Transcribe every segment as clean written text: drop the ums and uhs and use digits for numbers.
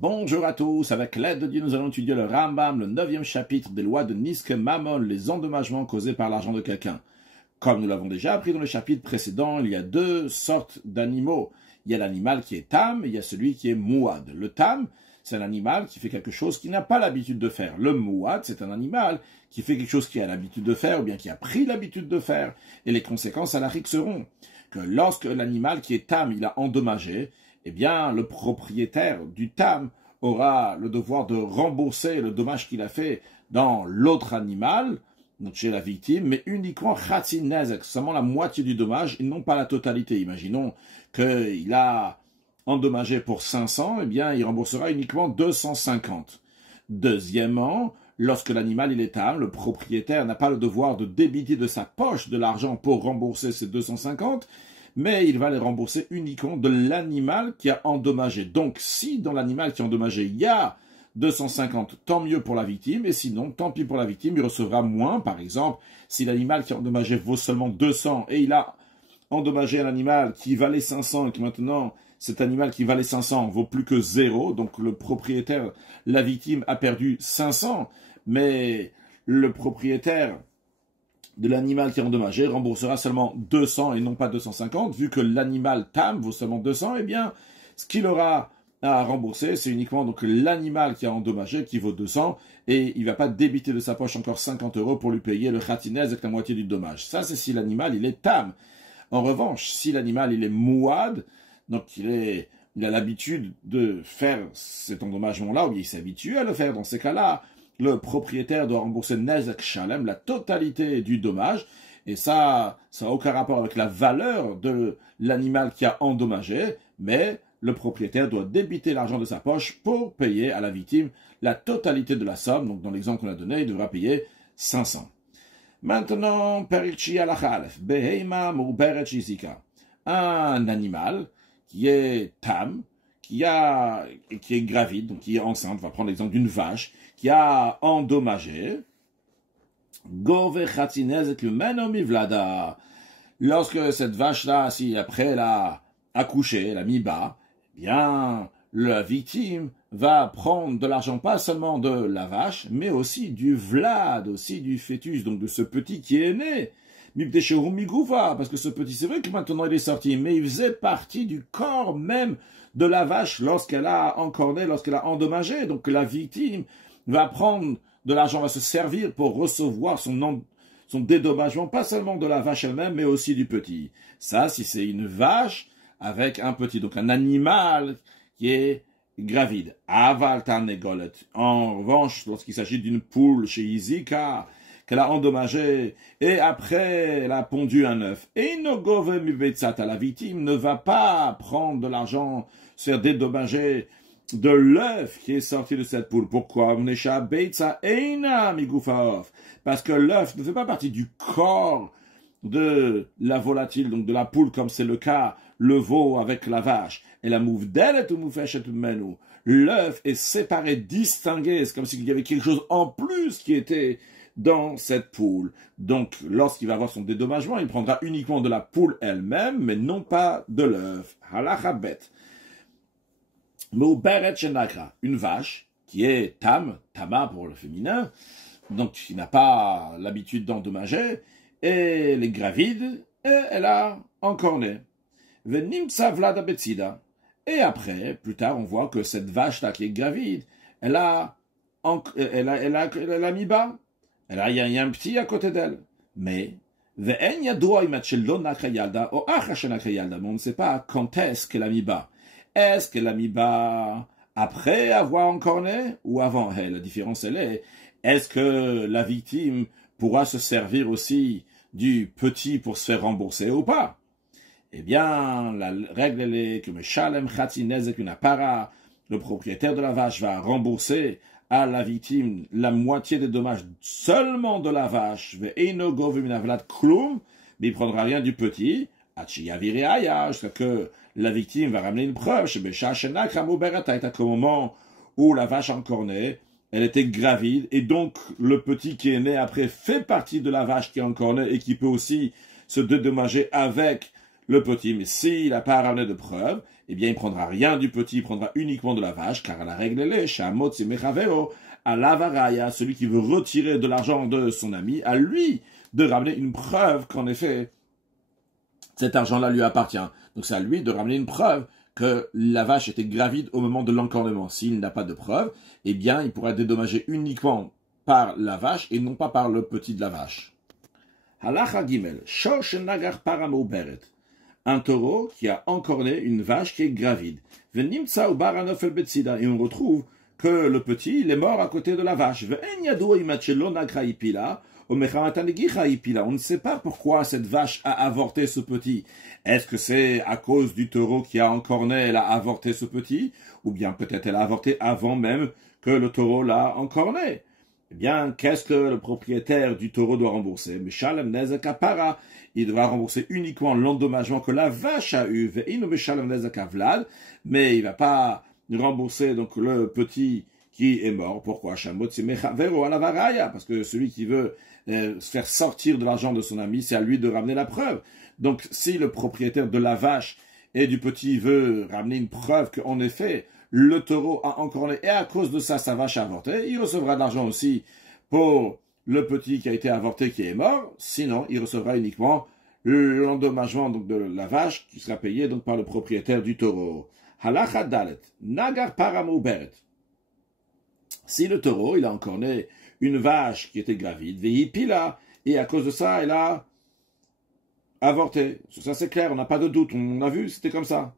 Bonjour à tous, avec l'aide de Dieu, nous allons étudier le Rambam, le 9e chapitre des lois de Niske Mammon, les endommagements causés par l'argent de quelqu'un. Comme nous l'avons déjà appris dans le chapitre précédent, il y a deux sortes d'animaux. Il y a l'animal qui est tam et il y a celui qui est mouad. Le tam, c'est un animal qui fait quelque chose qu'il n'a pas l'habitude de faire. Le mouad, c'est un animal qui fait quelque chose qu'il a l'habitude de faire ou bien qui a pris l'habitude de faire. Et les conséquences à l'Afrique seront que lorsque l'animal qui est tam, il a endommagé, eh bien, le propriétaire du tam aura le devoir de rembourser le dommage qu'il a fait dans l'autre animal, donc chez la victime, mais uniquement khatsi nezek, seulement la moitié du dommage et non pas la totalité. Imaginons qu'il a endommagé pour 500, eh bien, il remboursera uniquement 250. Deuxièmement, lorsque l'animal il est tam, le propriétaire n'a pas le devoir de débiter de sa poche de l'argent pour rembourser ces 250, mais il va les rembourser uniquement de l'animal qui a endommagé. Donc, si dans l'animal qui a endommagé, il y a 250, tant mieux pour la victime, et sinon, tant pis pour la victime, il recevra moins. Par exemple, si l'animal qui a endommagé vaut seulement 200 et il a endommagé un animal qui valait 500 et que maintenant, cet animal qui valait 500 vaut plus que 0, donc le propriétaire, la victime, a perdu 500, mais le propriétaire de l'animal qui est endommagé remboursera seulement 200 et non pas 250, vu que l'animal tam vaut seulement 200, eh bien, ce qu'il aura à rembourser, c'est uniquement donc l'animal qui a endommagé qui vaut 200, et il ne va pas débiter de sa poche encore 50 € pour lui payer le khatinez avec la moitié du dommage. Ça, c'est si l'animal, il est tam. En revanche, si l'animal, il est mouad, donc il a l'habitude de faire cet endommagement-là, ou bien il s'habitue à le faire, dans ces cas-là, le propriétaire doit rembourser nezek shalem, la totalité du dommage, et ça n'a aucun rapport avec la valeur de l'animal qui a endommagé, mais le propriétaire doit débiter l'argent de sa poche pour payer à la victime la totalité de la somme. Donc dans l'exemple qu'on a donné, il devra payer 500. Maintenant, perichi alachalef, beheima mouberet shizika. Un animal qui est tam, qui est gravide, donc qui est enceinte, on va prendre l'exemple d'une vache, qui a endommagé, gove khatinezek lumeno vlada. Lorsque cette vache-là, si après elle a accouché, elle a mis bas, eh bien, la victime va prendre de l'argent, pas seulement de la vache, mais aussi du vlad, aussi du fœtus, donc de ce petit qui est né. Parce que ce petit, c'est vrai que maintenant il est sorti, mais il faisait partie du corps même de la vache lorsqu'elle a encorné, lorsqu'elle a endommagé. Donc la victime va prendre de l'argent, va se servir pour recevoir son dédommagement, pas seulement de la vache elle-même, mais aussi du petit. Ça, si c'est une vache avec un petit, donc un animal qui est gravide. Aval tarnegolet. En revanche, lorsqu'il s'agit d'une poule chez Izika, qu'elle a endommagé, et après, elle a pondu un œuf. Et la victime ne va pas prendre de l'argent, se faire dédommager de l'œuf qui est sorti de cette poule. Pourquoi? Parce que l'œuf ne fait pas partie du corps de la volatile, donc de la poule, comme c'est le cas, le veau avec la vache. Et la l'œuf est séparé, distingué, c'est comme s'il y avait quelque chose en plus qui était dans cette poule. Donc, lorsqu'il va avoir son dédommagement, il prendra uniquement de la poule elle-même, mais non pas de l'œuf. Halachabet. Une vache qui est tama pour le féminin, donc qui n'a pas l'habitude d'endommager, et elle est gravide, et elle a encorné. Et après, plus tard, on voit que cette vache-là qui est gravide, elle a mis bas. Il y a un petit à côté d'elle. Mais, on ne sait pas quand est-ce qu'elle a mis bas. Est-ce qu'elle a mis bas après avoir encorné ou avant? La différence, elle est, est-ce que la victime pourra se servir aussi du petit pour se faire rembourser ou pas? Eh bien, la règle, elle est que le propriétaire de la vache va rembourser à la victime la moitié des dommages seulement de la vache, mais il ne prendra rien du petit, jusqu'à que la victime va ramener une preuve, qu'au moment où la vache encornée, elle était gravide, et donc le petit qui est né après fait partie de la vache qui est encornée et qui peut aussi se dédommager avec le petit. Mais s'il n'a pas ramené de preuve, eh bien, il ne prendra rien du petit, il prendra uniquement de la vache, car la règle est Shamot Mechaveo, à l'avaraya, celui qui veut retirer de l'argent de son ami, à lui de ramener une preuve qu'en effet, cet argent-là lui appartient. Donc c'est à lui de ramener une preuve que la vache était gravide au moment de l'encornement. S'il n'a pas de preuve, eh bien, il pourra dédommager uniquement par la vache et non pas par le petit de la vache. Halacha Gimel, Shosh Nagar Paramo Beret. Un taureau qui a encorné une vache qui est gravide. Venimtsa ou Baranofel Betsida. Et on retrouve que le petit, il est mort à côté de la vache. On ne sait pas pourquoi cette vache a avorté ce petit. Est-ce que c'est à cause du taureau qui a encorné, elle a avorté ce petit? Ou bien peut-être elle a avorté avant même que le taureau l'a encorné? Eh bien, qu'est-ce que le propriétaire du taureau doit rembourser? Il devra rembourser uniquement l'endommagement que la vache a eu. Mais il ne va pas rembourser donc le petit qui est mort. Pourquoi? Parce que celui qui veut se faire sortir de l'argent de son ami, c'est à lui de ramener la preuve. Donc, si le propriétaire de la vache et du petit veut ramener une preuve qu'en effet, le taureau a encorné et à cause de ça, sa vache a avorté, il recevra de l'argent aussi pour le petit qui a été avorté, qui est mort. Sinon, il recevra uniquement l'endommagement donc de la vache qui sera payé donc par le propriétaire du taureau. Halacha Dalet, Nagar Paramo Beret. Si le taureau, il a encorné une vache qui était gravide, Veipila, et à cause de ça, elle a avorté. Ça, c'est clair, on n'a pas de doute, on a vu, c'était comme ça.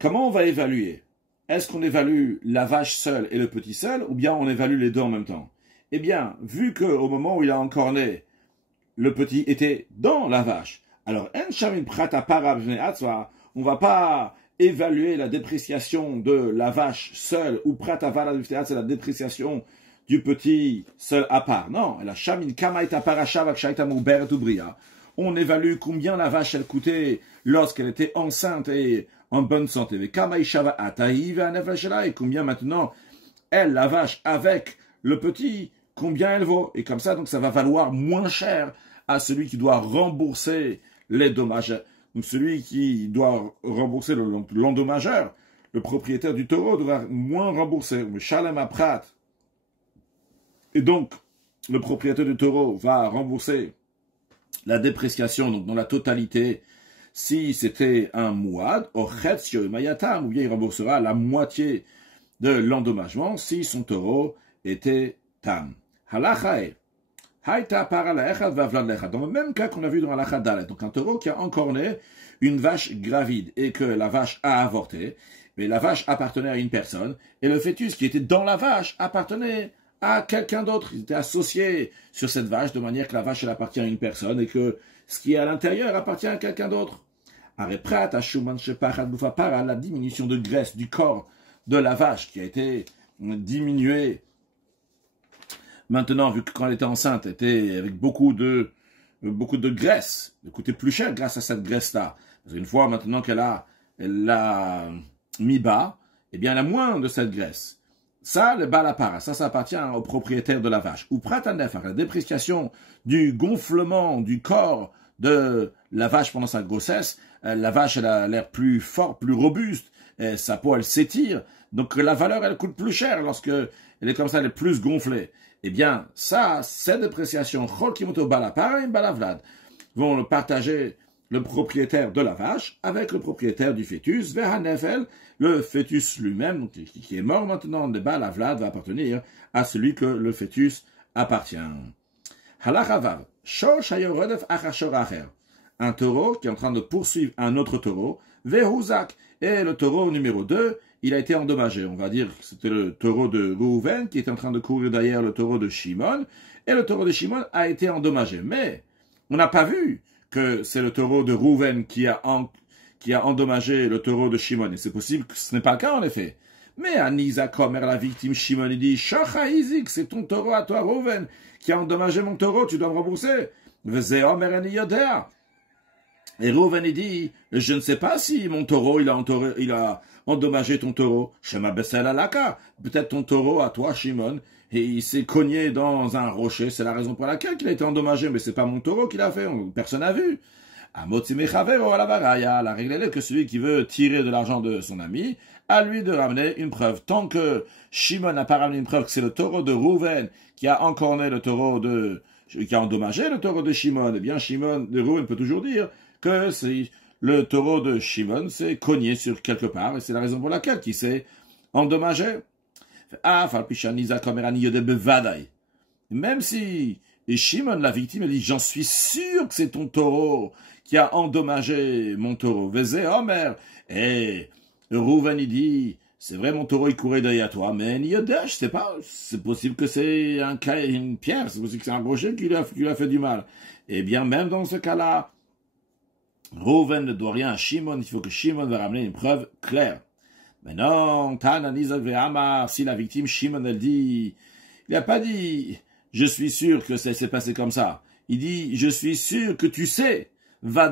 Comment on va évaluer? Est-ce qu'on évalue la vache seule et le petit seul, ou bien on évalue les deux en même temps? Eh bien, vu qu'au moment où il a encorné, le petit était dans la vache, alors, on va pas évaluer la dépréciation de la vache seule, ou c'est la dépréciation du petit seul à part. Non, on évalue combien la vache elle coûtait lorsqu'elle était enceinte et en bonne santé. Et combien maintenant elle, la vache, avec le petit, combien elle vaut. Et comme ça, donc ça va valoir moins cher à celui qui doit rembourser les dommages. Donc celui qui doit rembourser l'endommageur, le propriétaire du taureau devra moins rembourser. Le Shalem Aprat. Et donc, le propriétaire du taureau va rembourser la dépréciation, donc dans la totalité, si c'était un mouad, ou bien il remboursera la moitié de l'endommagement si son taureau était tam. Halachae. Dans le même cas qu'on a vu dans Halacha Dalet, donc un taureau qui a encorné une vache gravide et que la vache a avorté, mais la vache appartenait à une personne et le fœtus qui était dans la vache appartenait à quelqu'un d'autre. Il était associé sur cette vache de manière que la vache elle appartient à une personne et que ce qui est à l'intérieur appartient à quelqu'un d'autre. La diminution de graisse du corps de la vache qui a été diminuée. Maintenant, vu que quand elle était enceinte, elle était avec beaucoup de graisse, elle coûtait plus cher grâce à cette graisse-là. Parce qu'une fois maintenant qu'elle l'a mis bas, eh bien elle a moins de cette graisse. Ça, le balapara, ça appartient au propriétaire de la vache. Ou pratanef, la dépréciation du gonflement du corps de la vache pendant sa grossesse. La vache, elle a l'air plus forte, plus robuste, et sa peau, elle s'étire. Donc la valeur, elle coûte plus cher lorsque elle est comme ça, elle est plus gonflée. Eh bien, ça, cette dépréciation, vont le partager le propriétaire de la vache avec le propriétaire du fœtus, Vehanefel, le fœtus lui-même, qui est mort maintenant, de Balavlad va appartenir à celui que le fœtus appartient. Halachavav, un taureau qui est en train de poursuivre un autre taureau, Vehuzak, et le taureau numéro 2, il a été endommagé. On va dire que c'était le taureau de Reuven qui était en train de courir derrière le taureau de Shimon, et le taureau de Shimon a été endommagé. Mais on n'a pas vu que c'est le taureau de Reuven qui a endommagé le taureau de Shimon. Et c'est possible que ce n'est pas le cas en effet. Mais Anisa, comme la victime, Shimon, il dit, Shacha Izik, c'est ton taureau à toi, Reuven, qui a endommagé mon taureau, tu dois me rembourser. Et Reuven, il dit, je ne sais pas si mon taureau, il a endommagé ton taureau. Shema Bessel Alaka. Peut-être ton taureau à toi, Shimon, et il s'est cogné dans un rocher. C'est la raison pour laquelle il a été endommagé. Mais c'est pas mon taureau qui l'a fait. Personne n'a vu. La règle est que celui qui veut tirer de l'argent de son ami, à lui de ramener une preuve. Tant que Shimon n'a pas ramené une preuve que c'est le taureau de Rouven qui a encorné le taureau qui a endommagé le taureau de Shimon, eh bien Shimon de Rouven peut toujours dire que c'est le taureau de Shimon s'est cogné sur quelque part et c'est la raison pour laquelle il s'est endommagé. Même si Shimon, la victime, dit, j'en suis sûr que c'est ton taureau qui a endommagé mon taureau. Vézé, Omer. Et Rouven, il dit, c'est vrai, mon taureau, il courait derrière toi, mais je sais pas, c'est possible que c'est une pierre, c'est possible que c'est un rocher qui lui a fait du mal. Eh bien, même dans ce cas-là, Rouven ne doit rien à Shimon, il faut que Shimon va ramener une preuve claire. Mais non, Tana, Nizak, Ve'amar, si la victime, Shimon, elle dit, il n'a pas dit, je suis sûr que ça s'est passé comme ça. Il dit, je suis sûr que tu sais. La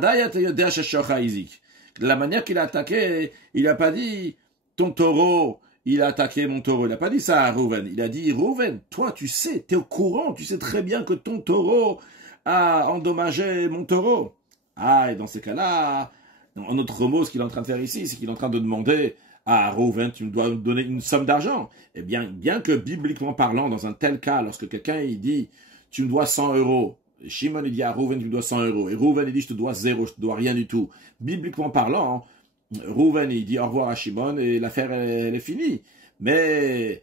manière qu'il a attaqué, il n'a pas dit, ton taureau, il a attaqué mon taureau. Il n'a pas dit ça à Rouven. Il a dit, Rouven, toi, tu sais, tu es au courant, tu sais très bien que ton taureau a endommagé mon taureau. Ah, et dans ces cas-là, en autre mot, ce qu'il est en train de faire ici, c'est qu'il est en train de demander à Rouven, tu dois me donner une somme d'argent. Eh bien que bibliquement parlant, dans un tel cas, lorsque quelqu'un il dit, tu me dois 100 euros, Shimon il dit à Rouven, tu me dois 100 euros, et Rouven il dit, je te dois 0, je te dois rien du tout. Bibliquement parlant, Rouven il dit au revoir à Shimon, et l'affaire elle est finie. Mais,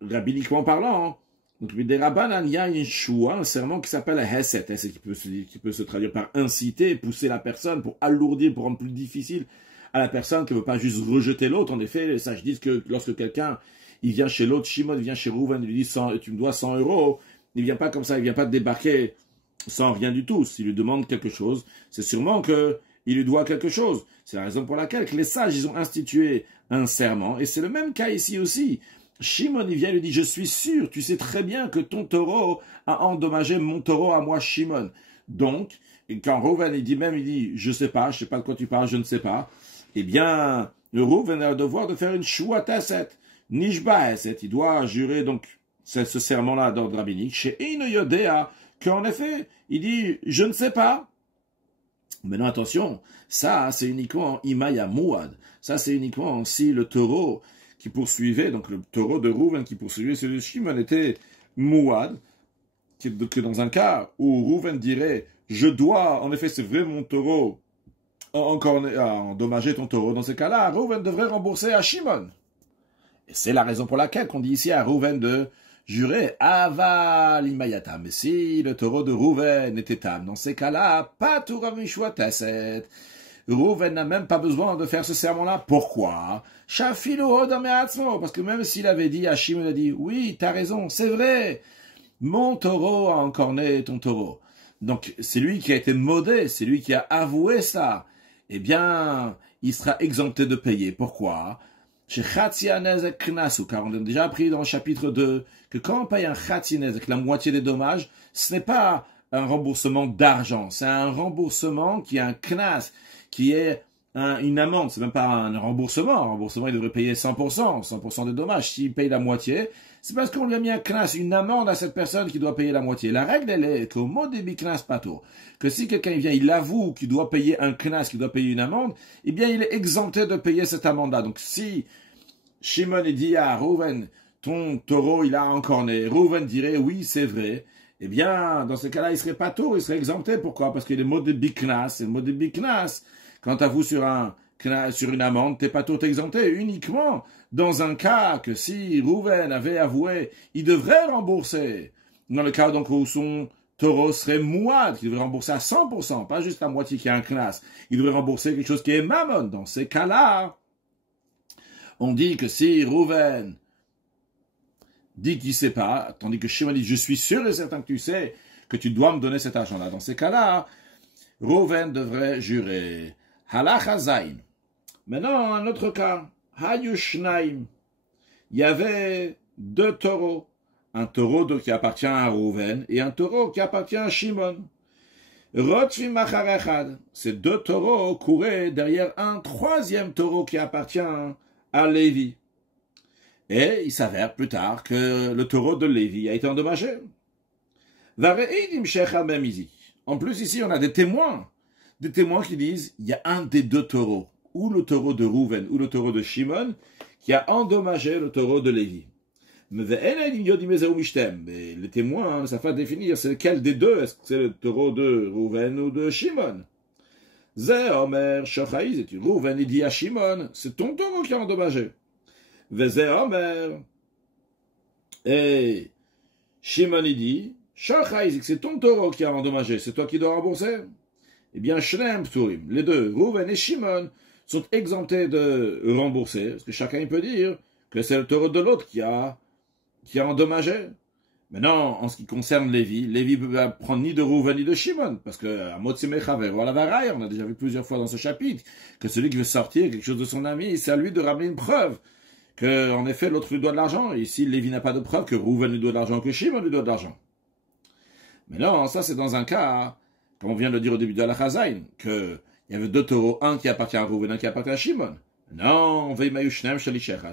rabbiniquement parlant, donc des rabbanan, il y a une choua, un serment qui s'appelle Hesed, qui peut se traduire par inciter, pousser la personne, pour alourdir, pour rendre plus difficile à la personne qui ne veut pas juste rejeter l'autre. En effet, les sages disent que lorsque quelqu'un il vient chez l'autre, Shimon vient chez Rouven, il lui dit tu me dois 100 euros, il ne vient pas comme ça, il ne vient pas débarquer sans rien du tout. S'il lui demande quelque chose, c'est sûrement qu'il lui doit quelque chose. C'est la raison pour laquelle les sages ils ont institué un serment, et c'est le même cas ici aussi. Shimon il vient et lui dit, je suis sûr, tu sais très bien que ton taureau a endommagé mon taureau à moi, Shimon. Donc, quand Rouven il dit, je sais pas de quoi tu parles, je ne sais pas. Eh bien, Rouven a le devoir de faire une shua taset, nishba eset. Il doit jurer donc ce serment-là d'ordre rabbinique chez Ino Yodea, qu'en effet, il dit, je ne sais pas. Maintenant, attention, ça, c'est uniquement Imaya Mouad. Ça, c'est uniquement si le taureau qui poursuivait, donc le taureau de Rouven qui poursuivait celui de Shimon était Mouad, que dans un cas où Rouven dirait, je dois, en effet, c'est vrai mon taureau, encore endommager ton taureau. Dans ce cas-là, Rouven devrait rembourser à Shimon. Et c'est la raison pour laquelle qu'on dit ici à Rouven de jurer aval imayata. Mais si le taureau de Rouven était tam, dans ces cas-là, pas tout ramishua taset. Rouven n'a même pas besoin de faire ce serment-là. Pourquoi? Parce que même s'il avait dit à Shimon, il a dit, oui, t'as raison, c'est vrai. Mon taureau a encorné ton taureau. Donc, c'est lui qui a été modé, c'est lui qui a avoué ça. Eh bien, il sera exempté de payer. Pourquoi? Chez Khatzianezek Knasu, car on a déjà appris dans le chapitre 2 que quand on paye un Khatzianezek, la moitié des dommages, ce n'est pas un remboursement d'argent, c'est un remboursement qui est un Knas, qui est une amende, c'est même pas un remboursement. Un remboursement, il devrait payer 100% des dommages. S'il paye la moitié, c'est parce qu'on lui a mis un knas, une amende à cette personne qui doit payer la moitié. La règle, elle est qu'au mot débit knas pato, que si quelqu'un vient, il avoue qu'il doit payer un knas, qu'il doit payer une amende, eh bien, il est exempté de payer cette amende-là. Donc, si Shimon dit à Rouven, ton taureau, il a encorné, Rouven dirait, oui, c'est vrai, eh bien, dans ce cas-là, il serait pato, il serait exempté. Pourquoi? Parce que le mot débit knas, c'est le mot débit knas. Quand t'avoues sur une amende, t'es pas tout exempté, uniquement dans un cas que si Rouven avait avoué, il devrait rembourser. Dans le cas donc où son taureau serait mouad, il devrait rembourser à 100%, pas juste la moitié qui a un knas. Il devrait rembourser quelque chose qui est mammon. Dans ces cas-là, on dit que si Rouven dit qu'il sait pas, tandis que Shimon dit, je suis sûr et certain que tu sais que tu dois me donner cet argent-là. Dans ces cas-là, Rouven devrait jurer. Halacha Zayin. Maintenant, un autre cas. Hayushnaim. Il y avait deux taureaux. Un taureau qui appartient à Rouven et un taureau qui appartient à Shimon. Rotvim macharechad. Ces deux taureaux couraient derrière un troisième taureau qui appartient à Lévi. Et il s'avère plus tard que le taureau de Lévi a été endommagé. Vareidim shecha bemizi. En plus, ici, on a des témoins qui disent, il y a un des deux taureaux, ou le taureau de Rouven, ou le taureau de Shimon, qui a endommagé le taureau de Lévi. Mais les témoins ne savent pas définir c'est lequel des deux, est-ce que c'est le taureau de Rouven ou de Shimon. Zé Omer Shochaï, c'est Rouven, il dit à Shimon, c'est ton taureau qui a endommagé. Zé Omer, et Shimon il dit, Shochaï, c'est ton taureau qui a endommagé, c'est toi qui dois rembourser. Eh bien, Shlem Pturim, les deux, Rouven et Shimon, sont exemptés de rembourser, parce que chacun peut dire que c'est le taureau de l'autre qui a endommagé. Maintenant, en ce qui concerne Lévi ne peut prendre ni de Rouven ni de Shimon, parce que à Motzimechaver ou à la Varaï, on a déjà vu plusieurs fois dans ce chapitre, que celui qui veut sortir quelque chose de son ami, c'est à lui de ramener une preuve, que en effet l'autre lui doit de l'argent, et ici Lévi n'a pas de preuve que Rouven lui doit de l'argent, que Shimon lui doit de l'argent. Mais non, ça c'est dans un cas, comme on vient de le dire au début de la Chazaïn, que il y avait deux taureaux, un qui appartient à Rouven, un qui appartient à Shimon. Non,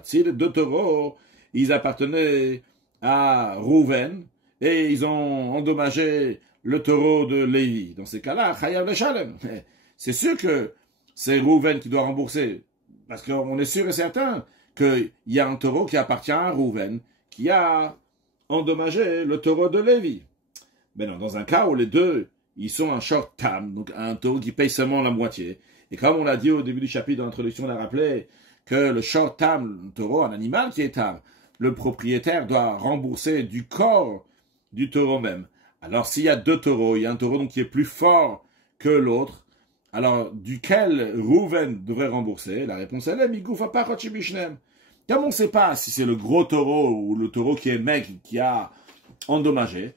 si les deux taureaux, ils appartenaient à Rouven, et ils ont endommagé le taureau de Lévi. Dans ces cas-là, Chayav Leshalem. C'est sûr que c'est Rouven qui doit rembourser, parce qu'on est sûr et certain qu'il y a un taureau qui appartient à Rouven, qui a endommagé le taureau de Lévi. Mais non, dans un cas où les deux, ils sont un short tam, donc un taureau qui paye seulement la moitié. Et comme on l'a dit au début du chapitre de l'introduction, on a rappelé que le short tam, le taureau, un animal qui est tam, le propriétaire doit rembourser du corps du taureau même. Alors s'il y a deux taureaux, il y a un taureau donc qui est plus fort que l'autre, alors duquel Rouven devrait rembourser? La réponse est Migoufa Parachibishnem. Comme on ne sait pas si c'est le gros taureau ou le taureau qui est maigre qui a endommagé,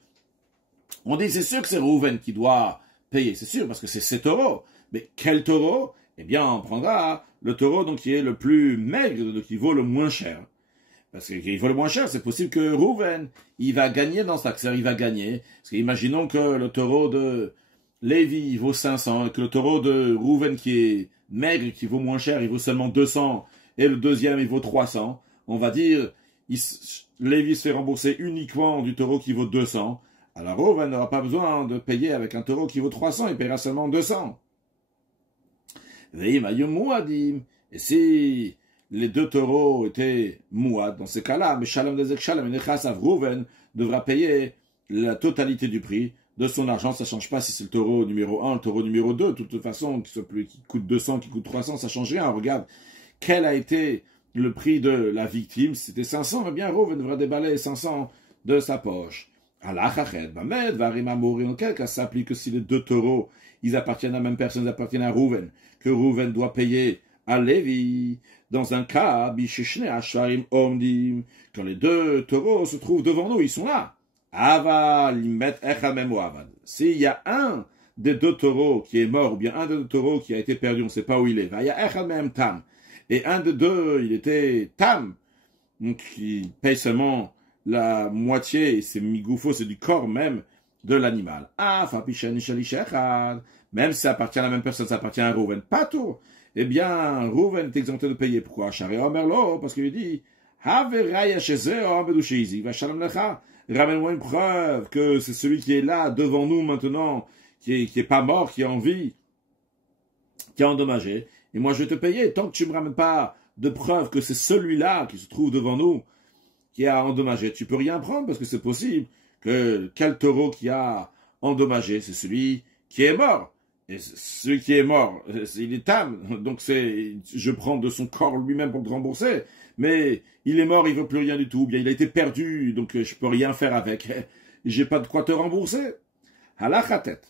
on dit c'est sûr que c'est Rouven qui doit payer, c'est sûr, parce que c'est ses taureaux. Mais quel taureau? Eh bien, on prendra le taureau donc qui est le plus maigre, donc qui vaut le moins cher. Parce qu'il vaut le moins cher, c'est possible que Rouven, il va gagner dans sa il va gagner. Parce qu'imaginons que le taureau de Lévi vaut 500, et que le taureau de Rouven qui est maigre, qui vaut moins cher, il vaut seulement 200, et le deuxième, il vaut 300. On va dire, Lévi se fait rembourser uniquement du taureau qui vaut 200. Alors Rouven n'aura pas besoin de payer avec un taureau qui vaut 300, il paiera seulement 200. Et si les deux taureaux étaient mouad, dans ces cas-là, mais Shalom Dezek Shalom Nechasav, Rouven devra payer la totalité du prix de son argent. Ça ne change pas si c'est le taureau numéro 1, le taureau numéro 2. De toute façon, qui coûte 200, qui coûte 300, ça ne change rien. Regarde, quel a été le prix de la victime? C'était 500, eh bien Rouven devra déballer 500 de sa poche. En quel cas ça s'applique que si les deux taureaux, ils appartiennent à la même personne, ils appartiennent à Rouven, que Rouven doit payer à Lévi. Dans un cas, quand les deux taureaux se trouvent devant nous, ils sont là. S'il y a un des deux taureaux qui est mort, ou bien un des deux taureaux qui a été perdu, on ne sait pas où il est, et un des deux, il était tam, donc il paye seulement la moitié, et c'est migoufo, c'est du corps même de l'animal. Même si ça appartient à la même personne, ça appartient à Rouven, pas tout. Eh bien, Rouven est exempté de payer. Pourquoi? Parce qu'il dit, ramène-moi une preuve que c'est celui qui est là, devant nous maintenant, qui est pas mort, qui est en vie, qui a endommagé. Et moi, je vais te payer. Tant que tu ne me ramènes pas de preuve que c'est celui-là qui se trouve devant nous, qui a endommagé, tu peux rien prendre, parce que c'est possible que quel taureau qui a endommagé, c'est celui qui est mort. Et celui qui est mort, il est tam, donc je prends de son corps lui-même pour te rembourser, mais il est mort, il veut plus rien du tout, bien il a été perdu, donc je peux rien faire avec, j'ai pas de quoi te rembourser. Halachatet.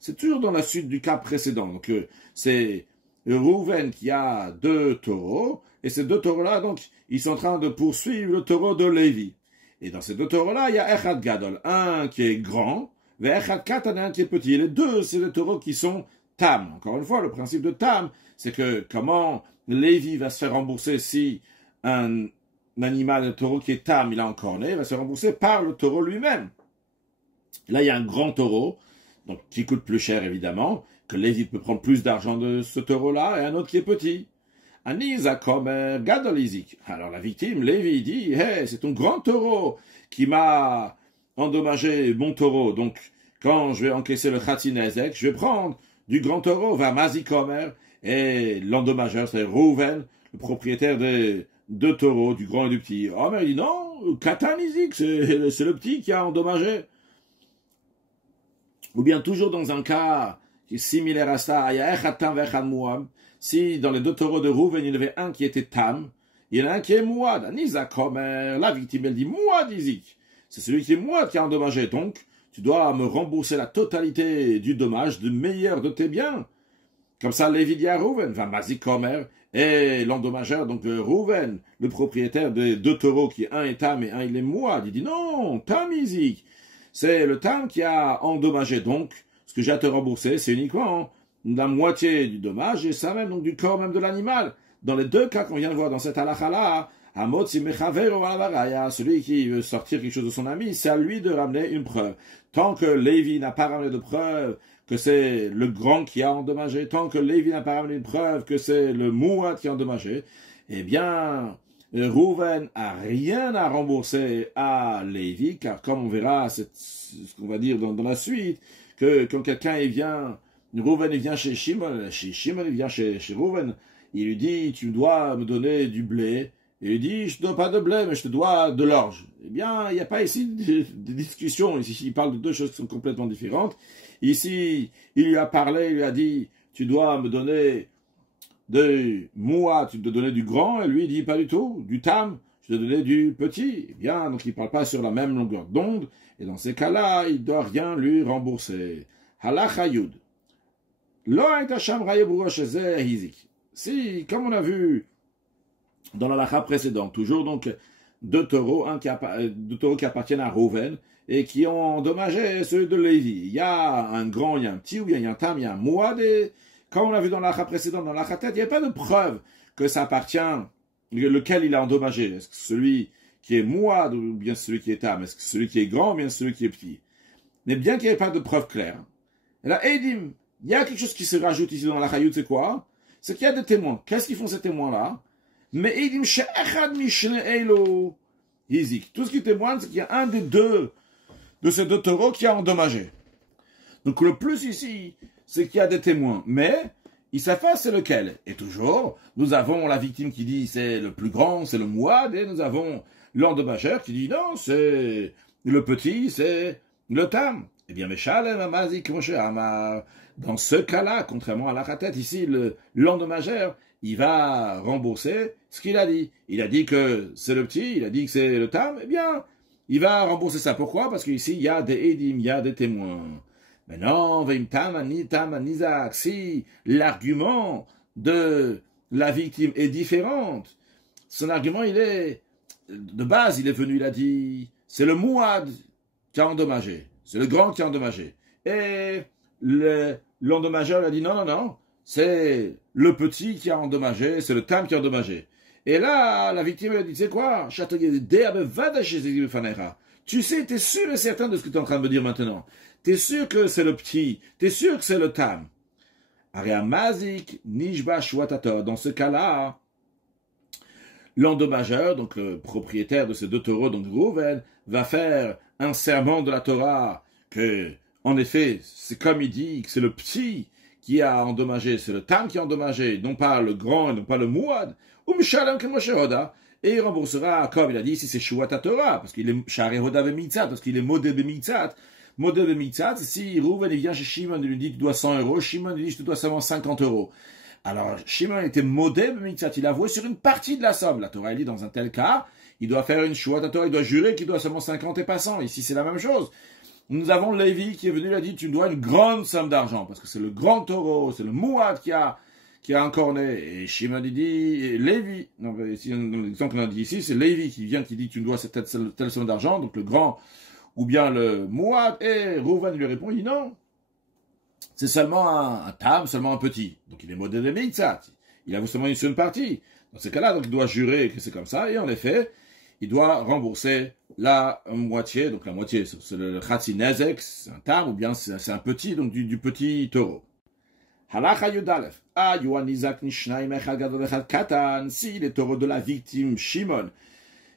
C'est toujours dans la suite du cas précédent, donc c'est Rouven qui a deux taureaux, et ces deux taureaux-là, donc, ils sont en train de poursuivre le taureau de Lévi. Et dans ces deux taureaux-là, il y a Echad Gadol, un qui est grand, et Echad Katan, un qui est petit. Et les deux, c'est les taureaux qui sont tam. Encore une fois, le principe de tam, c'est que comment Lévi va se faire rembourser si un animal, un taureau qui est tam, il a encore né, va se faire rembourser par le taureau lui-même. Là, il y a un grand taureau, donc qui coûte plus cher évidemment, que Lévi peut prendre plus d'argent de ce taureau-là, et un autre qui est petit. Anisa comme Gadolizik. Alors la victime, Lévi, dit, hey, c'est ton grand taureau qui m'a endommager mon taureau, donc quand je vais encaisser le Khatinezek, je vais prendre du grand taureau, va Mazikomer, et l'endommageur, c'est Rouven, le propriétaire des deux taureaux, du grand et du petit. Oh, mais il dit non, Katanizik, c'est le petit qui a endommagé. Ou bien toujours dans un cas similaire à ça, si dans les deux taureaux de Rouven, il y en avait un qui était Tam, il y en a un qui est Mouad, Anizakomer, la victime, elle dit Mouad Izik. C'est celui qui est Mouad qui a endommagé, donc tu dois me rembourser la totalité du dommage, du meilleur de tes biens. Comme ça, Lévi dit à Rouven, va Mazikomer, et l'endommageur, donc Rouven, le propriétaire des deux taureaux, qui un est Tam et un il est Mouad, il dit non, Tam Izik. C'est le Tam qui a endommagé, donc ce que j'ai à te rembourser, c'est uniquement la moitié du dommage, et ça même, donc du corps même de l'animal. Dans les deux cas qu'on vient de voir dans cette halakha-là, celui qui veut sortir quelque chose de son ami, c'est à lui de ramener une preuve. Tant que Lévi n'a pas ramené de preuve que c'est le grand qui a endommagé, tant que Lévi n'a pas ramené une preuve que c'est le Mouad qui a endommagé, eh bien, Rouven a rien à rembourser à Lévi, car comme on verra, c'est ce qu'on va dire dans la suite, que quand quelqu'un vient, Rouven il vient chez Shimon il vient chez Rouven, il lui dit, tu dois me donner du blé. Et il dit, je ne te dois pas de blé, mais je te dois de l'orge. Eh bien, il n'y a pas ici de discussion. Ici, il parle de deux choses qui sont complètement différentes. Ici, il lui a parlé, il lui a dit, tu dois me donner de moua, tu dois donner du grand. Et lui, il dit, pas du tout, du tam, je dois donner du petit. Eh bien, donc il ne parle pas sur la même longueur d'onde. Et dans ces cas-là, il ne doit rien lui rembourser. Halacha Yud. Si, comme on a vu dans la lacha précédente, toujours donc deux taureaux qui appartiennent à Rouven et qui ont endommagé ceux de Lévi. Il y a un grand, il y a un petit, ou bien il y a un tam, il y a un mouad, et comme on a vu dans la lacha précédente, dans la lacha tête, il n'y a pas de preuve que ça appartient, lequel il a endommagé. Est-ce que celui qui est mouad ou bien celui qui est tam? Est-ce que celui qui est grand ou bien celui qui est petit? Mais bien qu'il n'y ait pas de preuve claire. Et là, Edim, il y a quelque chose qui se rajoute ici dans la Chayout, c'est quoi? C'est qu'il y a des témoins. Qu'est-ce qu'ils font ces témoins-là? Mais Edim she'echad mishne elo hizik. Tout ce qui témoigne, c'est qu'il y a un des deux de ces deux taureaux qui a endommagé. Donc le plus ici, c'est qu'il y a des témoins. Mais il s'efface, c'est lequel? Et toujours, nous avons la victime qui dit c'est le plus grand, c'est le mouad, et nous avons l'endommageur qui dit non, c'est le petit, c'est le tam. Eh bien, Meshalem Amazik Moshe Amar, dans ce cas-là, contrairement à la ratette, ici, l'endommageur, il va rembourser ce qu'il a dit. Il a dit que c'est le petit, il a dit que c'est le tam, eh bien, il va rembourser ça. Pourquoi? Parce qu'ici, il y a des édim, il y a des témoins. Mais non, si l'argument de la victime est différente, son argument, il est, de base, il est venu, il a dit, c'est le mouad qui a endommagé. C'est le grand qui a endommagé. Et l'endommageur lui a dit non, c'est le petit qui a endommagé, c'est le tam qui a endommagé. Et là, la victime lui a dit, tu sais quoi, tu sais, t'es sûr et certain de ce que tu es en train de me dire maintenant. T'es sûr que c'est le petit, t'es sûr que c'est le tam. Dans ce cas-là, l'endommageur, donc le propriétaire de ces deux taureaux, donc Rouven, va faire un serment de la Torah que, en effet, c'est comme il dit, que c'est le petit qui a endommagé, c'est le tam qui a endommagé, non pas le grand, non pas le mouad, ou Mishalem Kemoshehoda, et il remboursera, comme il a dit, si c'est Shuat Torah, parce qu'il est Shari Hoda Bemitzat, parce qu'il est Modé Bemitzat. Modé Bemitzat, si Rouven il vient chez Shimon, il lui dit tu dois 100 euros, Shimon lui dit je te dois seulement 50 euros. Alors, Shimon était Modé Bemitzat, il a avoué sur une partie de la somme. La Torah, elle dit dans un tel cas, il doit faire une Shuat Torah, il doit jurer qu'il doit seulement 50 et pas 100. Ici, c'est la même chose. Nous avons Lévi qui est venu, il a dit, tu me dois une grande somme d'argent, parce que c'est le grand taureau, c'est le Mouad qui a encorné. Et Shimon dit, Lévi, non, ici, l'exemple qu'on a dit ici, c'est Lévi qui vient, qui dit, tu me dois cette telle somme d'argent, donc le grand, ou bien le Mouad, et Rouven lui répond, il dit non, c'est seulement un tam, seulement un petit. Donc il est modèle de Meitzat. Il a seulement une seule partie. Dans ce cas-là, donc il doit jurer que c'est comme ça, et en effet, il doit rembourser la moitié, donc la moitié, c'est le Khatzinezek, c'est un tam, ou bien c'est un petit, donc du petit taureau. Halacha Yudalef. Si les taureaux de la victime Shimon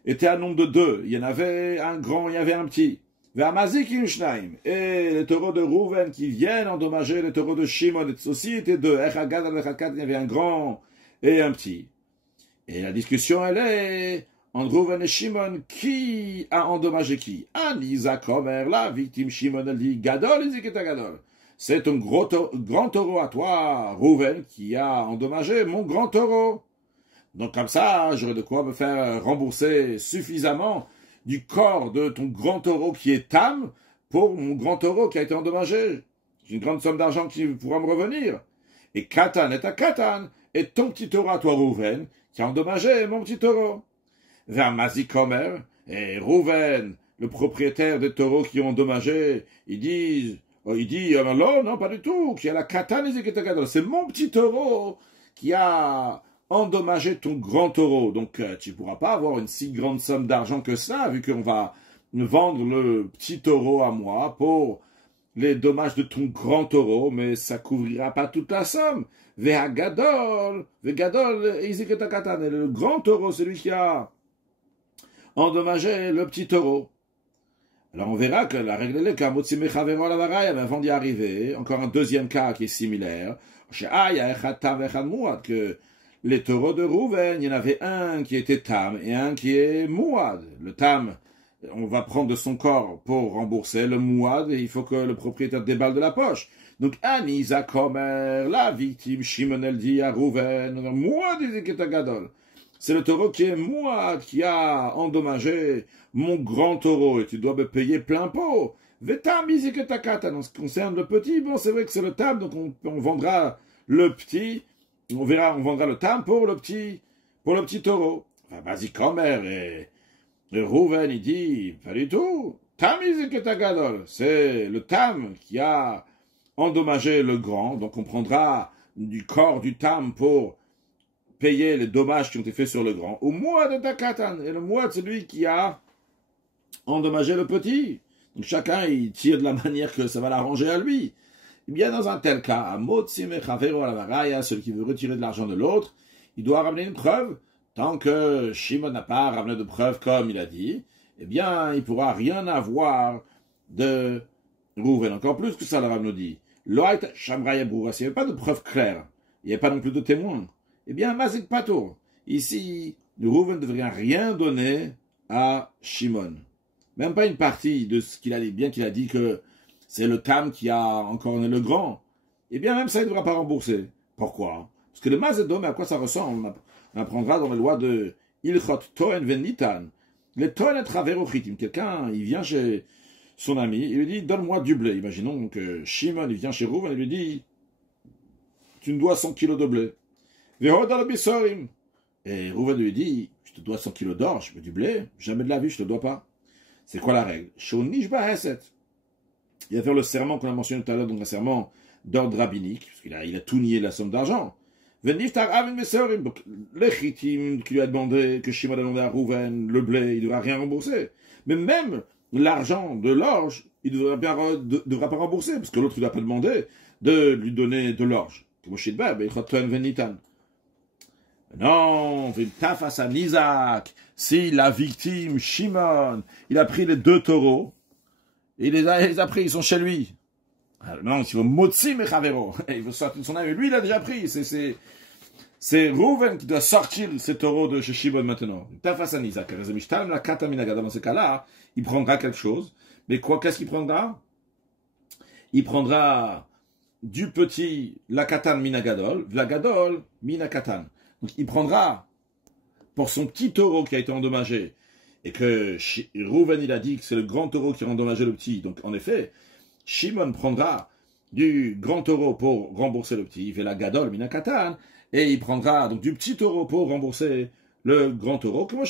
étaient un nombre de deux, il y en avait un grand, il y avait un petit. Ve'amazikim shnaim. Et les taureaux de Rouven qui viennent endommager les taureaux de Shimon aussi étaient deux. Echad gadol ve'echad katan, il y avait un grand et un petit. Et la discussion, elle est entre Rouven et Shimon, qui a endommagé qui? Isaac Omer, la victime Shimon, elle dit Gadol, Iziketa Gadol. C'est un grand taureau à toi, Rouven, qui a endommagé mon grand taureau. Donc comme ça, j'aurai de quoi me faire rembourser suffisamment du corps de ton grand taureau qui est Tam pour mon grand taureau qui a été endommagé. J'ai une grande somme d'argent qui pourra me revenir. Et Katan est à Katan, et ton petit taureau à toi, Rouven, qui a endommagé mon petit taureau. Vers Mazikomer, et Rouven, le propriétaire des taureaux qui ont endommagé, il dit, non, pas du tout, qui a la Katan, c'est mon petit taureau qui a endommagé ton grand taureau. Donc, tu ne pourras pas avoir une si grande somme d'argent que ça, vu qu'on va vendre le petit taureau à moi pour les dommages de ton grand taureau, mais ça ne couvrira pas toute la somme. Ve'agadol, Iziketa Katan, et le grand taureau, celui qui a endommagé le petit taureau. Alors on verra que la règle est mais avant d'y arriver, encore un deuxième cas qui est similaire, que les taureaux de Rouven, il y en avait un qui était Tam et un qui est Mouad. Le Tam, on va prendre de son corps pour rembourser. Le Mouad, il faut que le propriétaire déballe de la poche. Donc Anisa Komer, la victime, Shimon elle dit à Rouven, Mouad Gadol. C'est le taureau qui est Mouad qui a endommagé mon grand taureau et tu dois me payer plein pot. Vetam Iziketakata. En ce qui concerne le petit, bon, c'est vrai que c'est le tam, donc on vendra le petit, on vendra le tam pour le petit taureau. Enfin, vas-y, Komer et Rouven, il dit, pas du tout. Tam Iziketakadol. C'est le tam qui a endommagé le grand, donc on prendra du corps du tam pour payer les dommages qui ont été faits sur le grand. Au mois de Takatan, et le mois de celui qui a endommagé le petit. Donc chacun, il tire de la manière que ça va l'arranger à lui. Et bien, dans un tel cas, celui qui veut retirer de l'argent de l'autre, il doit ramener une preuve. Tant que Shimon n'a pas ramené de preuve comme il a dit, eh bien, il ne pourra rien avoir de Rouven. Encore plus que ça, le Rav nous dit. Loït Shamraya Broura, s'il n'y avait pas de preuve claire, il n'y avait pas non plus de témoins. Eh bien, Mazik Patour. Ici, Rouven ne devrait rien donner à Shimon. Même pas une partie de ce qu'il a dit, bien qu'il a dit que c'est le Tam qui a encore le grand. Eh bien, même ça, il ne devra pas rembourser. Pourquoi? Parce que le Mazedom, à quoi ça ressemble? On apprendra dans la loi de Ilchot Toen Venitan. Les Toen et Traverochitim. Quelqu'un, il vient chez son ami, il lui dit, donne-moi du blé. Imaginons que Shimon, il vient chez Rouven, il lui dit, tu me dois 100 kilos de blé. Et Rouven lui dit, je te dois 100 kilos d'or, je veux du blé, jamais de la vie, je te dois pas. C'est quoi la règle? Il va faire le serment qu'on a mentionné tout à l'heure, donc un serment d'ordre rabbinique, parce qu'il a tout nié de la somme d'argent. Donc, l'échitim qui lui a demandé, que Shimon a demandé à Rouven, le blé, il ne devra rien rembourser. Mais même l'argent de l'orge, il ne devra pas rembourser, parce que l'autre ne lui a pas demandé de lui donner de l'orge. Non, face à Isaac, si la victime, Shimon, il a pris les deux taureaux, il les a pris, ils sont chez lui. Alors, non, il veut Motsi Mechavero, il veut sortir de son âme, lui il a déjà pris, c'est Rouven qui doit sortir ces taureaux de chez Shimon maintenant. Face à Isaac, dans ce cas-là, il prendra quelque chose, mais qu'est-ce qu'il prendra? Il prendra du petit, la katan minagadol, la gadol minakatan. Donc il prendra pour son petit taureau qui a été endommagé, et que Rouven il a dit que c'est le grand taureau qui a endommagé le petit. Donc en effet, Shimon prendra du grand taureau pour rembourser le petit, il fait la gadol minakatan, et il prendra donc du petit taureau pour rembourser le grand taureau, comme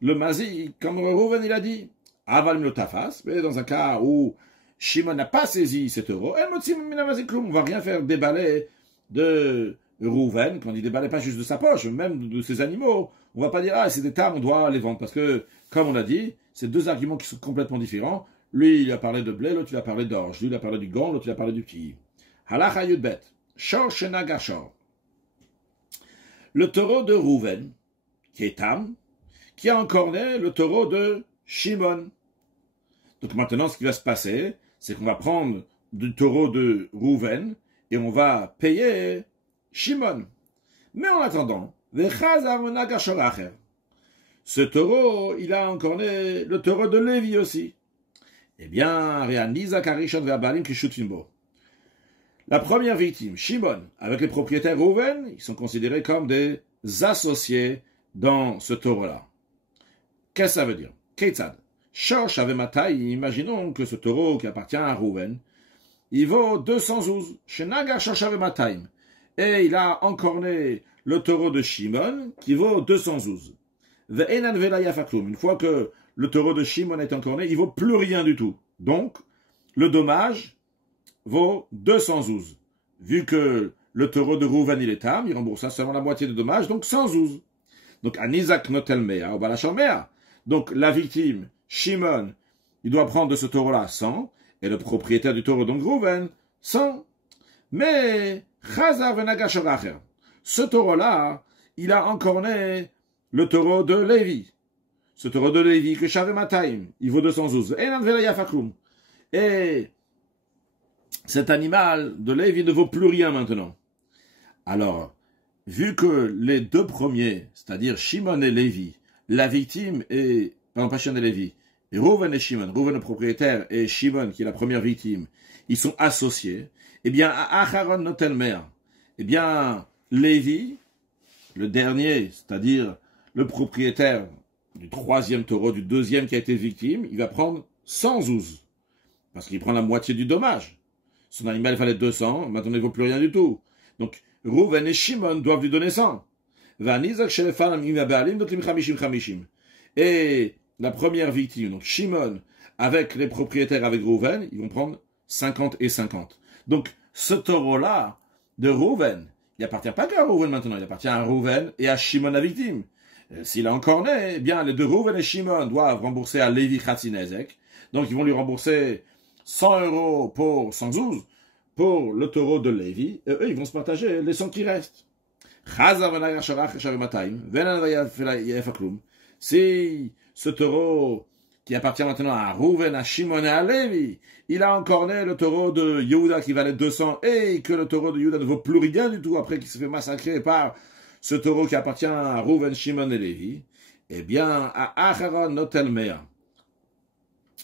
le mazi, comme Rouven il a dit. Aval milotafas, mais dans un cas où Shimon n'a pas saisi cet euro, on ne va rien faire déballer de Rouven, quand il déballait pas juste de sa poche, même de ses animaux. On ne va pas dire, c'est des tames, on doit les vendre. Parce que, comme on a dit, c'est deux arguments qui sont complètement différents. Lui, il a parlé de blé, l'autre, il a parlé d'orge. Lui, il a parlé du gant, l'autre, il a parlé du petit. Halacha Yudbet. Shor Shena Gashor. Le taureau de Rouven, qui est tam, qui a encore né le taureau de Shimon. Donc maintenant, ce qui va se passer, c'est qu'on va prendre du taureau de Rouven et on va payer Shimon. Mais en attendant, ce taureau, il a encore né le taureau de Lévi aussi. Eh bien, la première victime, Shimon, avec les propriétaires Rouven, ils sont considérés comme des associés dans ce taureau-là. Qu'est-ce que ça veut dire? Keitzad. Shosh avait Matai, imaginons que ce taureau qui appartient à Rouven, il vaut 200 zouz. Shenagar Shosh avait Matai. Et il a encorné le taureau de Shimon qui vaut 200 zouz. Une fois que le taureau de Shimon est encorné, il vaut plus rien du tout. Donc, le dommage vaut 200 zouz. Vu que le taureau de Rouven il est tam, il remboursa seulement la moitié du dommage, donc 100 zouz. Donc, Anizak notel mea, au balachamea. Donc, la victime, Shimon, il doit prendre de ce taureau-là 100, et le propriétaire du taureau, donc Rouven, 100. Mais, Chazar venagashoracher. Ce taureau-là, il a encorné le taureau de Lévi. Ce taureau de Lévi, que Shavemataim, il vaut 200 zouz. Et cet animal de Lévi ne vaut plus rien maintenant. Alors, vu que les deux premiers, c'est-à-dire Shimon et Lévi, la victime est, pardon, pas Shimon et Lévi, et Rouven et Shimon, Rouven le propriétaire et Shimon qui est la première victime, ils sont associés, eh bien, à Acharon Notel Mer, eh bien, Lévi, le dernier, c'est-à-dire le propriétaire du troisième taureau, du deuxième qui a été victime, il va prendre 100 zouz, parce qu'il prend la moitié du dommage. Son animal valait 200, maintenant il ne vaut plus rien du tout. Donc, Rouven et Shimon doivent lui donner 100. Et la première victime, donc Shimon, avec les propriétaires, avec Rouven, ils vont prendre 50 et 50. Donc, ce taureau-là, de Rouven, il n'appartient pas qu'à Rouven maintenant, il appartient à Rouven et à Shimon la victime. S'il a encore né, eh bien, les deux Rouven et Shimon doivent rembourser à Lévi Khatzinezek. Donc, ils vont lui rembourser 100 € pour 100 zouz, pour le taureau de Lévi, et eux, ils vont se partager les 100 qui restent. Si ce taureau qui appartient maintenant à Rouven, à Shimon et à Lévi, il a encore né le taureau de Yehuda qui valait 200 et que le taureau de Yehuda ne vaut plus rien du tout après qu'il s'est fait massacrer par ce taureau qui appartient à Rouven, Shimon et Lévi, eh bien, à Acharon Notel Mea,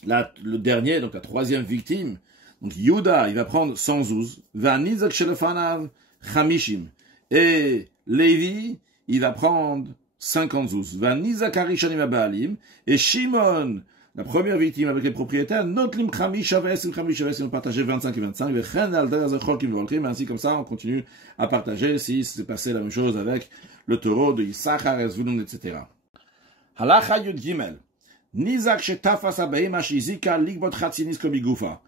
le dernier, donc la troisième victime, donc Yehuda, il va prendre 100 zouz, va Nizak Shelefanav Chamishim, et Lévi, il va prendre 50 zouz, va Nizak Arishonim Abaalim, et Shimon, la première victime avec les propriétaires, Notlim Chamisha Vesim Chamisha Vesim, partagé 25 et 25, et Chen Alder Zechokim Volkim, ainsi comme ça, on continue à partager si c'est passé la même chose avec le taureau de Issachar, Ezvulun, etc. Halacha Yud Gimel. Nizak Shetafas Abeima Shizika Ligbot Chatzinis Komigufa.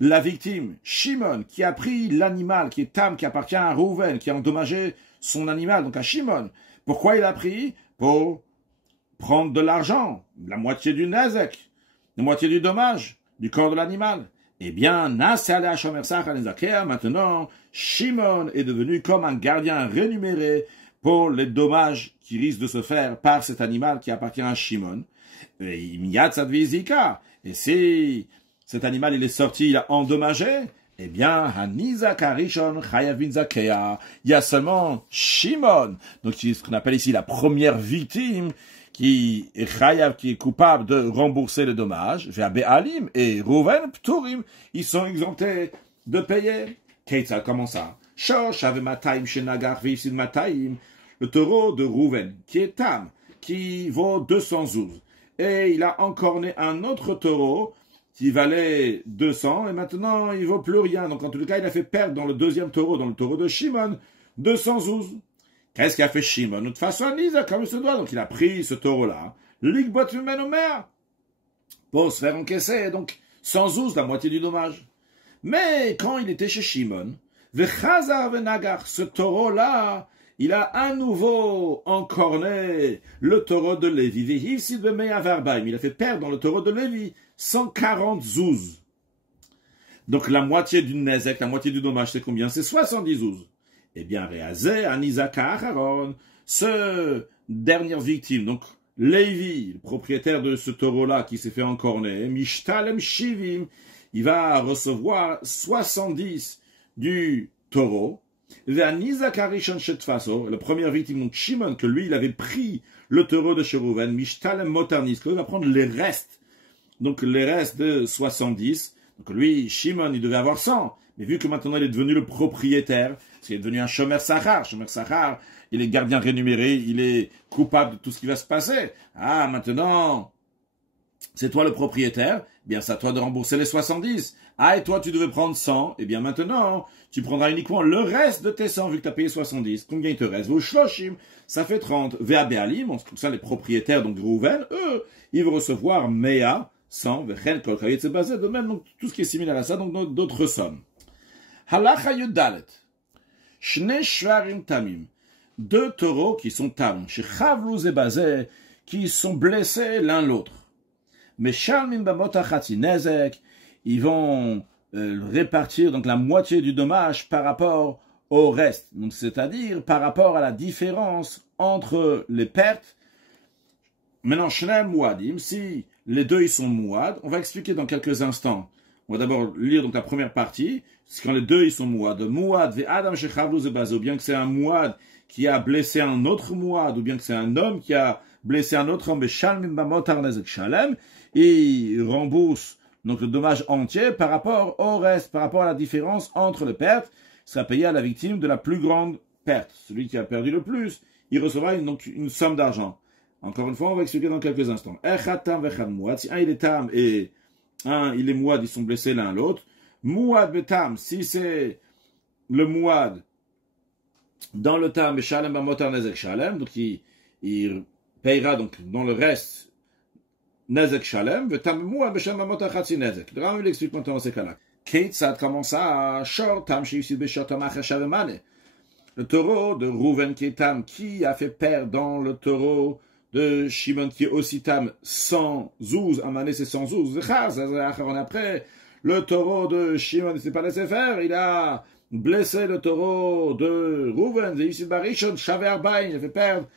La victime, Shimon, qui a pris l'animal, qui est Tam, qui appartient à Rouven, qui a endommagé son animal, donc à Shimon. Pourquoi il a pris? Pour prendre de l'argent, la moitié du nazek, la moitié du dommage, du corps de l'animal. Eh bien, maintenant, Shimon est devenu comme un gardien rémunéré pour les dommages qui risquent de se faire par cet animal qui appartient à Shimon. Et si cet animal il est sorti, il a endommagé, eh bien, il y a seulement Shimon, donc c'est ce qu'on appelle ici la première victime, qui est chayav, qui est coupable de rembourser le dommage, Be'alim et Rouven, Pturim, ils sont exemptés de payer. Keitza, comment ça? Shosh avait Mataim Shenagar Vivsid Mataim, le taureau de Rouven, qui est Tam, qui vaut 200 zouz. Et il a encore né un autre taureau qui valait 200, et maintenant il vaut plus rien. Donc en tout cas, il a fait perdre dans le deuxième taureau, dans le taureau de Shimon, 200 zouz. Qu'est-ce qu'a fait Shimon? De toute façon, Nisa, comme il se doit. Donc il a pris ce taureau-là, l'Igbot Menomer, pour se faire encaisser, donc 100 zouz, la moitié du dommage. Mais quand il était chez Shimon, Vechazar Venagar, ce taureau-là, il a à nouveau encorné le taureau de Lévi. Il a fait perdre dans le taureau de Lévi 140 zouz. Donc la moitié du nezek, la moitié du dommage, c'est combien? C'est 70 zouz. Eh bien, Réazé, Anizaka, Aharon, ce dernière victime, donc Lévi, le propriétaire de ce taureau-là qui s'est fait encorner, Mishtalem Shivim, il va recevoir 70 du taureau. Le premier victime, donc Shimon, que lui, il avait pris le taureau de chez Rouven, Mishtalem Motarnis, il va prendre les restes, donc les restes de 70. Donc lui, Shimon, il devait avoir 100. Mais vu que maintenant il est devenu le propriétaire, parce qu'il est devenu un Shomer Sachar, il est gardien rémunéré, il est coupable de tout ce qui va se passer. Ah, maintenant, c'est toi le propriétaire, eh bien c'est à toi de rembourser les 70. Ah, et toi tu devais prendre 100, eh bien maintenant, tu prendras uniquement le reste de tes 100 vu que tu as payé 70. Combien il te reste? Vos shloshim, ça fait 30. Vea Bealim, comme ça les propriétaires donc de Rouven, eux, ils vont recevoir Mea, 100, Vechen, Kolkayet, c'est basé de même, donc tout ce qui est similaire à ça, donc d'autres sommes. Halacha Yudalet, Shne Shvarim Tamim, 2 taureaux qui sont tam, chez Chavlouz et Bazé, qui sont blessés l'un l'autre. Mais Shalmim Bamotachati Nezek, ils vont répartir donc la moitié du dommage par rapport au reste. Donc c'est-à-dire par rapport à la différence entre les pertes. Maintenant, Shneim Mouadim, si les deux ils sont Mouad, on va expliquer dans quelques instants. On va d'abord lire donc la première partie, c'est quand les deux ils sont Mouad. Mouad ve Adam Shechavlouz et Bazé, ou bien que c'est un Mouad qui a blessé un autre Mouad, ou bien que c'est un homme qui a blessé un autre homme, il rembourse donc le dommage entier par rapport au reste, par rapport à la différence entre les pertes, sera payé à la victime de la plus grande perte. Celui qui a perdu le plus, il recevra donc une somme d'argent. Encore une fois, on va expliquer dans quelques instants. Si un il est tam et un il est Mouad, ils sont blessés l'un l'autre. Mouad betam, si c'est le Mouad dans le tam, Shalem Bamotar Nezek Shalem, donc il payera donc dans le reste Nezek Shalem, Vetam Mouad Beshem Bamotar Chatzi Nezek. Le Rambam il explique maintenant ces cas-là. Ketzad commence à Shor Tam Shivsid Beshor Tam Achashavemane. Le taureau de Rouven qui est tam, qui a fait perdre dans le taureau de Shimon qui est aussi tam 100 zouz, Amané c'est 100 zouz. Après, le taureau de Shimon ne s'est pas laissé faire, il a blessé le taureau de Rouven, il a fait perdre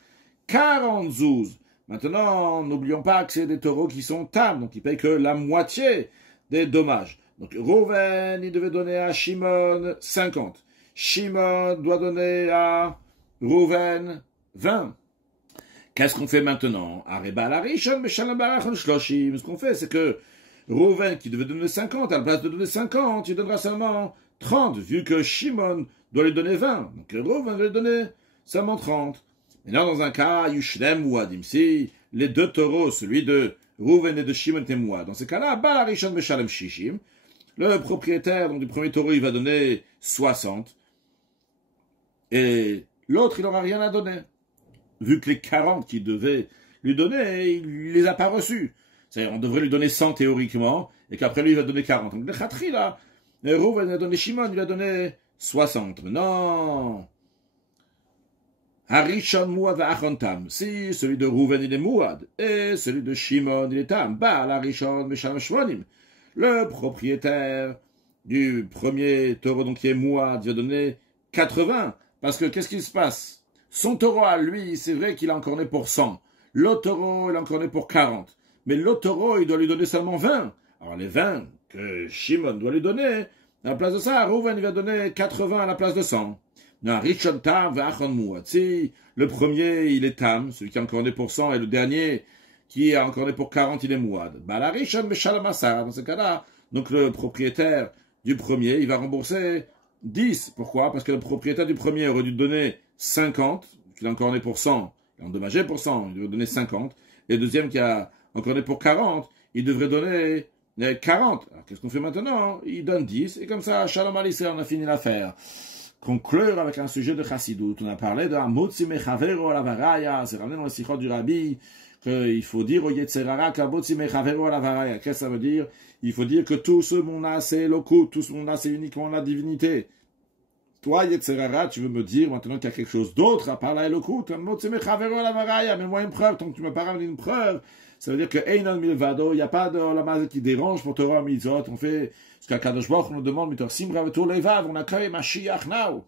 40 zouz. Maintenant, n'oublions pas que c'est des taureaux qui sont tam, donc ils payent que la moitié des dommages. Donc Rouven, il devait donner à Shimon 50. Shimon doit donner à Rouven 20. Qu'est-ce qu'on fait maintenant? Ce qu'on fait, c'est que Rouven, qui devait donner 50, à la place de donner 50, il donnera seulement 30, vu que Shimon doit lui donner 20. Donc Rouven va lui donner seulement 30. Maintenant, dans un cas, Yushlem Mouadim, si les deux taureaux, celui de Rouven et de Shimon étaient Mouad, dans ce cas-là, Balarishon Meshalem Shishim, le propriétaire donc, du premier taureau, il va donner 60, et l'autre, il n'aura rien à donner. Vu que les 40 qu'il devait lui donner, il les a pas reçus. C'est-à-dire, on devrait lui donner 100 théoriquement, et qu'après lui, il va donner 40. Donc, le Khatri, là, Rouven a donné Shimon, il a donné 60. Non. Harishon Mouad Achon Tam. Si celui de Rouven, il est Mouad, et celui de Shimon, il est Tam. Baal Harishon Meshalem Shmonim. Le propriétaire du premier taureau, donc qui est Mouad, il va donner 80. Parce que, qu'est-ce qui se passe? Son taureau à lui, c'est vrai qu'il a encore né pour 100. L'autre taureau, il a encore né pour 40. Mais l'autre taureau, il doit lui donner seulement 20. Alors les 20 que Shimon doit lui donner, à la place de ça, Rouven, il va donner 80 à la place de 100. Non, Rishon Tam ve'achon Mouad. Si le premier, il est Tam, celui qui a encore né pour 100, et le dernier, qui a encore né pour 40, il est Mouad. Bah, la Rishon Meshalem Asar, dans ce cas-là, donc le propriétaire du premier, il va rembourser 10. Pourquoi? Parce que le propriétaire du premier aurait dû donner 50, qui a encore né pour 100, il a endommagé pour 100, il devrait donner 50. Et le deuxième qui a encore né pour 40, il devrait donner 40. Alors qu'est-ce qu'on fait maintenant? Il donne 10, et comme ça, Shalom Alisraël, on a fini l'affaire. Conclure avec un sujet de Chassidut. On a parlé de Amotzi Mechavero Alavaraya, c'est ramené dans le Sichot du Rabbi, qu'il faut dire au Yetzerara qu'Amotzi Mechavero Alavaraya. Qu'est-ce que ça veut dire? Il faut dire que tout ce monde-là, c'est l'Okut, tout ce monde-là, c'est uniquement la divinité. Toi, Yetzerara, tu veux me dire maintenant qu'il y a quelque chose d'autre à part la Elokut? Mais moi une preuve, tant que tu me parles d'une preuve, ça veut dire que Einon Milvado, il n'y a pas de Olamaz qui dérange pour Torah Mitzot. On fait ce qu'Akadosh Baruch nous demande, Mitor Simra Vetur Levad, on accueille Mashiach now.